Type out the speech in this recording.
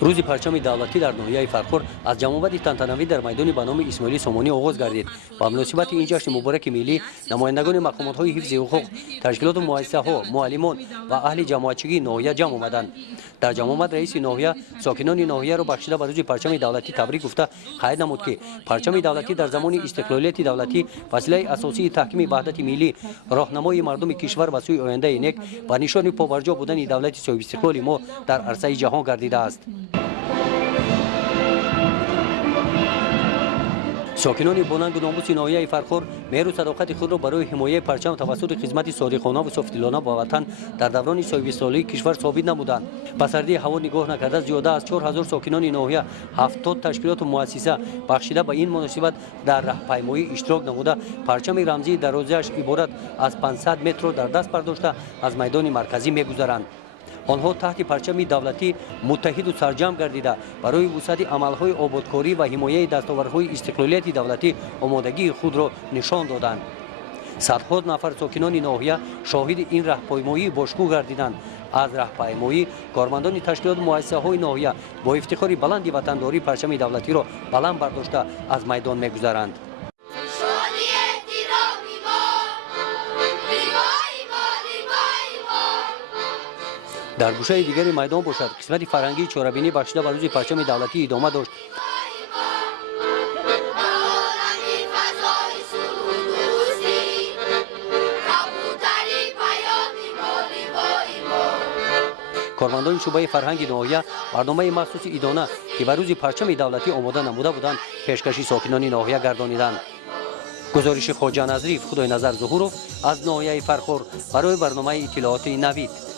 روز پرچم دولتی در ناحیه فرخور از جمع‌آوری تنتنوی در میدان به نام اسماعیل سامانی آغاز گردید. با مناسبت این جشن مبارک ملی، نمایندگان مقامات‌های حفظ حقوق، تشکیلات و مؤسسه‌ها، معلمان و اهل جماعتچگی ناحیه جمع آمدند. در جمع آمد رئیس ناحیه ساکنان ناحیه را بخشیده به روز پرچم دولتی تبریک گفته قید نمود که پرچم دولتی در زمان استقلالیت دولتی وسیله اساسی تحکیم وحدت ملی، راهنمای مردم کشور به سوی آینده نیک و نشان پابرجا بودن دولت صاحب استقلال ما در عرصه جهان گردیده است. ساکنان بلند و ناموس ناحیه فرخور مهر و صداقت خود را برای حمایت پرچم توسط خدمت صادقانه و صافدلانه با وطن در دوران صاحب استقلالی کشور ثابت نمودند. به سردی هوا نگاه نکرده زیاده از 4000 ساکنان ناحیه 70 تشکیلات و مؤسسه بخشیده به این مناسبت در راهپیمایی اشتراک نموده پرچم رمزی درازیش عبارت از 500 متر را در دست برداشته از میدان مرکزی می‌گذرند. آنها تحت پرچم دولتی متحد و سرجم گردیده برای وسعت عملهای آبادکاری و حمایت دستاوردهای استقلالیت دولتی آمادگی خود را نشان دادند. صدها نفر ساکنان ناحیه شاهد این راهپیمایی باشکوه گردیدند. از راهپیمایی کارمندان تشکیلات و مؤسسه‌های ناحیه با افتخار بلند وطنداری پرچم دولتی را بلند برداشته از میدان می‌گذرند. در گوشه دیگر میدان باشد قسمت فرهنگی چهاربینی بخشیده به روز پرچم دولتی ادامه داشت. کارمندان شعبه فرهنگ ناحیه برنامه مخصوص ایدانه که به روز پرچم دولتی آماده نموده بودند پیشکشی ساکنان ناحیه گردانیدند. گزارش خواجه نظریف خدای نظر ظهورov از ناحیه فرخور برای برنامه اطلاعات نوید.